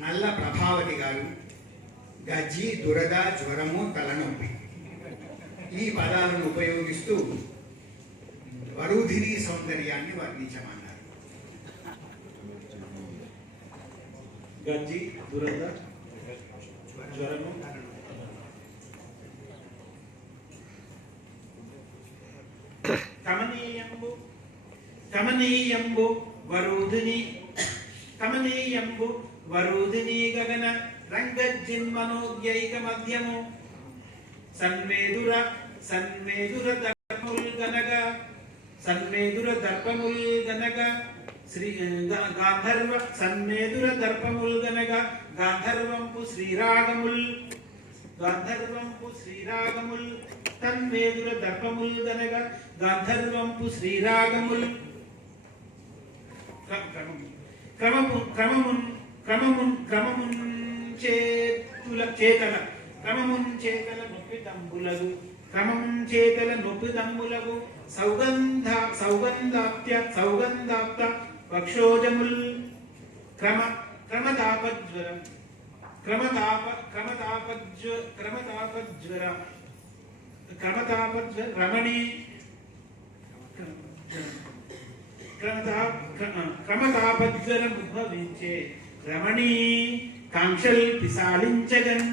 నల్ల ప్రభావతి గారు గజ్జి, దురద, జ్వరము, తలనొప్పి ఈ పదాలను ఉపయోగిస్తూ వరుధిని సౌందర్యాన్ని వర్ణించమన్నారు. గజ్జి, దురద, జ్వరము, కమనీయంబు వరుధిని గగన రంగజిన్మనోజ్ఞైక మధ్యము సన్మేదుర దర్పముల్ గనగ శ్రీ గాంధర్వ సన్మేదుర దర్పముల్ గనగ గాంధర్వంపు శ్రీరాగముల్ తన్మేదుర దర్పముల్ గనగ గాంధర్వంపు శ్రీరాగముల్ క్రమమున్ చేతల నొప్పి దంబులగు సౌగంధాప్త వక్షోజముల్ క్రమతాపజ్వరం రమణి క్రమతాపజ్వరం ఉద్భవించే రమణీ కాంక్షల్ పిసాలించగన్